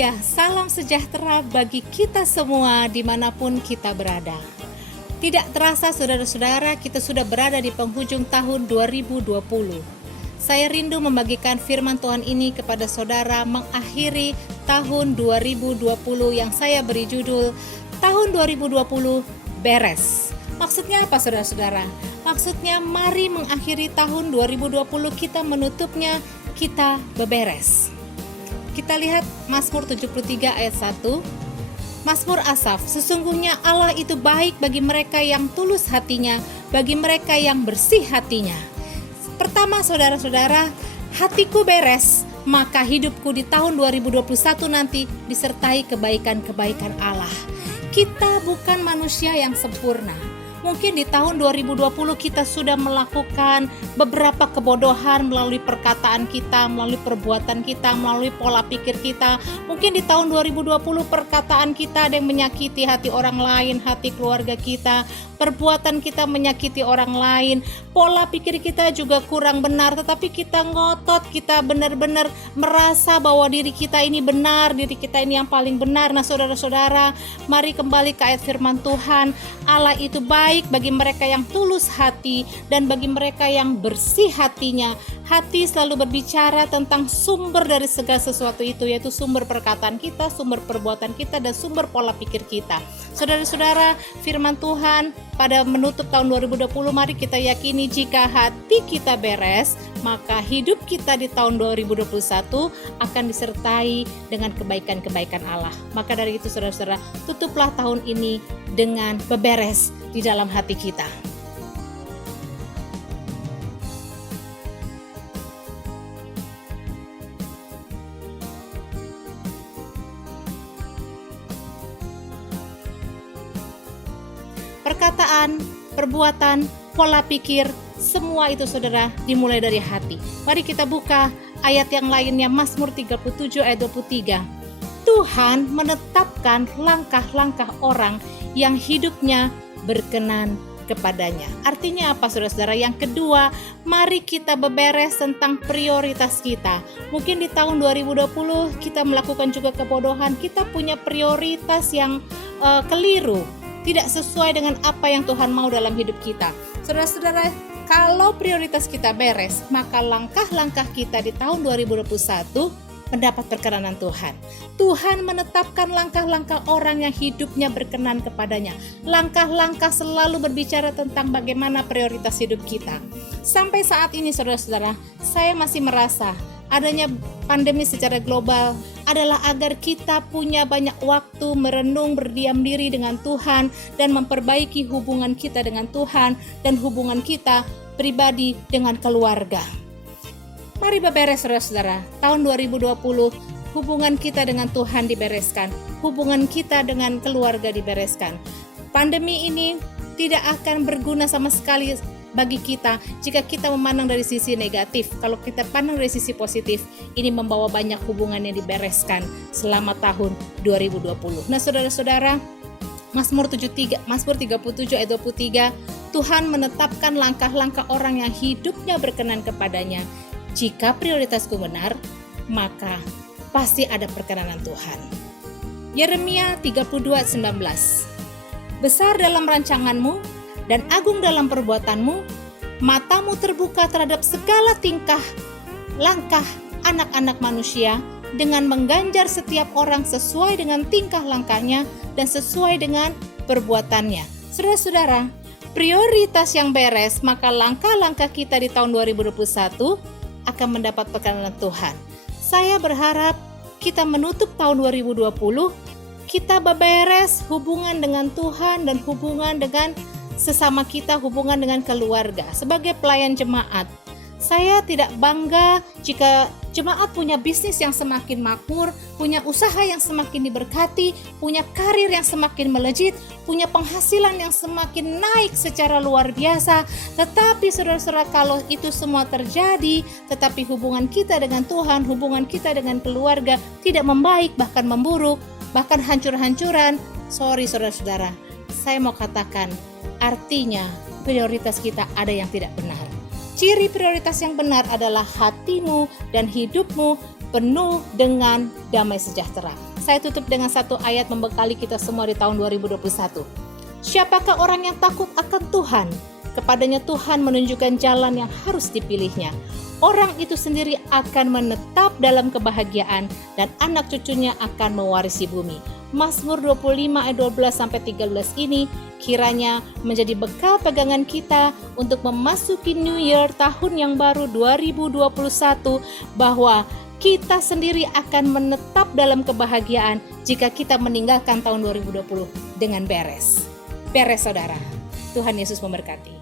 Haleluya, salam sejahtera bagi kita semua dimanapun kita berada. Tidak terasa saudara-saudara, kita sudah berada di penghujung tahun 2020. Saya rindu membagikan firman Tuhan ini kepada saudara mengakhiri tahun 2020 yang saya beri judul Tahun 2020 Beres. Maksudnya apa saudara-saudara? Maksudnya mari mengakhiri tahun 2020, kita menutupnya, kita beberes. Kita lihat Mazmur 73 ayat 1. Mazmur Asaf, sesungguhnya Allah itu baik bagi mereka yang tulus hatinya, bagi mereka yang bersih hatinya. Pertama saudara-saudara, hatiku beres, maka hidupku di tahun 2021 nanti disertai kebaikan-kebaikan Allah. Kita bukan manusia yang sempurna. Mungkin di tahun 2020 kita sudah melakukan beberapa kebodohan melalui perkataan kita, melalui perbuatan kita, melalui pola pikir kita. Mungkin di tahun 2020 perkataan kita ada yang menyakiti hati orang lain, hati keluarga kita. Perbuatan kita menyakiti orang lain, pola pikir kita juga kurang benar, tetapi kita ngotot, kita benar-benar merasa bahwa diri kita ini benar, diri kita ini yang paling benar. Nah saudara-saudara, mari kembali ke ayat firman Tuhan. Allah itu baik bagi mereka yang tulus hati dan bagi mereka yang bersih hatinya. Hati selalu berbicara tentang sumber dari segala sesuatu itu, yaitu sumber perkataan kita, sumber perbuatan kita, dan sumber pola pikir kita. Saudara-saudara, firman Tuhan pada menutup tahun 2020, mari kita yakini jika hati kita beres, maka hidup kita di tahun 2021 akan disertai dengan kebaikan-kebaikan Allah. Maka dari itu saudara-saudara, tutuplah tahun ini dengan beberes di dalam hati kita. Perkataan, perbuatan, pola pikir, semua itu saudara dimulai dari hati. Mari kita buka ayat yang lainnya, Mazmur 37 ayat 23. Tuhan menetapkan langkah-langkah orang yang hidupnya berkenan kepadanya. Artinya apa saudara-saudara? Yang kedua, mari kita beberes tentang prioritas kita. Mungkin di tahun 2020 kita melakukan juga kebodohan, kita punya prioritas yang keliru, tidak sesuai dengan apa yang Tuhan mau dalam hidup kita. Saudara-saudara, kalau prioritas kita beres, maka langkah-langkah kita di tahun 2021 mendapat perkenanan Tuhan. Tuhan menetapkan langkah-langkah orang yang hidupnya berkenan kepadanya. Langkah-langkah selalu berbicara tentang bagaimana prioritas hidup kita. Sampai saat ini saudara-saudara, saya masih merasa adanya pandemi secara global adalah agar kita punya banyak waktu merenung, berdiam diri dengan Tuhan, dan memperbaiki hubungan kita dengan Tuhan dan hubungan kita pribadi dengan keluarga. Mari beberes saudara-saudara, tahun 2020 hubungan kita dengan Tuhan dibereskan, hubungan kita dengan keluarga dibereskan. Pandemi ini tidak akan berguna sama sekali bagi kita jika kita memandang dari sisi negatif. Kalau kita pandang dari sisi positif, ini membawa banyak hubungan yang dibereskan selama tahun 2020. Nah saudara-saudara, Mazmur 37 ayat 23, Tuhan menetapkan langkah-langkah orang yang hidupnya berkenan kepadanya. Jika prioritasku benar, maka pasti ada perkenanan Tuhan. Yeremia 32:19. Besar dalam rancanganmu dan agung dalam perbuatanmu, matamu terbuka terhadap segala tingkah langkah anak-anak manusia, dengan mengganjar setiap orang sesuai dengan tingkah langkahnya dan sesuai dengan perbuatannya. Saudara-saudara, prioritas yang beres, maka langkah-langkah kita di tahun 2021 akan mendapat perkenanan Tuhan. Saya berharap kita menutup tahun 2020, kita beberes hubungan dengan Tuhan dan hubungan dengan sesama kita, hubungan dengan keluarga. Sebagai pelayan jemaat, saya tidak bangga jika jemaat punya bisnis yang semakin makmur, punya usaha yang semakin diberkati, punya karir yang semakin melejit, punya penghasilan yang semakin naik secara luar biasa. Tetapi saudara-saudara, kalau itu semua terjadi, tetapi hubungan kita dengan Tuhan, hubungan kita dengan keluarga tidak membaik, bahkan memburuk, bahkan hancur-hancuran, sorry saudara-saudara, saya mau katakan, artinya prioritas kita ada yang tidak benar. Ciri prioritas yang benar adalah hatimu dan hidupmu penuh dengan damai sejahtera. Saya tutup dengan satu ayat membekali kita semua di tahun 2021. Siapakah orang yang takut akan Tuhan? Kepadanya Tuhan menunjukkan jalan yang harus dipilihnya. Orang itu sendiri akan menetap dalam kebahagiaan dan anak cucunya akan mewarisi bumi. Mazmur 25 ayat 12-13 ini kiranya menjadi bekal pegangan kita untuk memasuki New Year, tahun yang baru 2021, bahwa kita sendiri akan menetap dalam kebahagiaan jika kita meninggalkan tahun 2020 dengan beres. Beres saudara. Tuhan Yesus memberkati.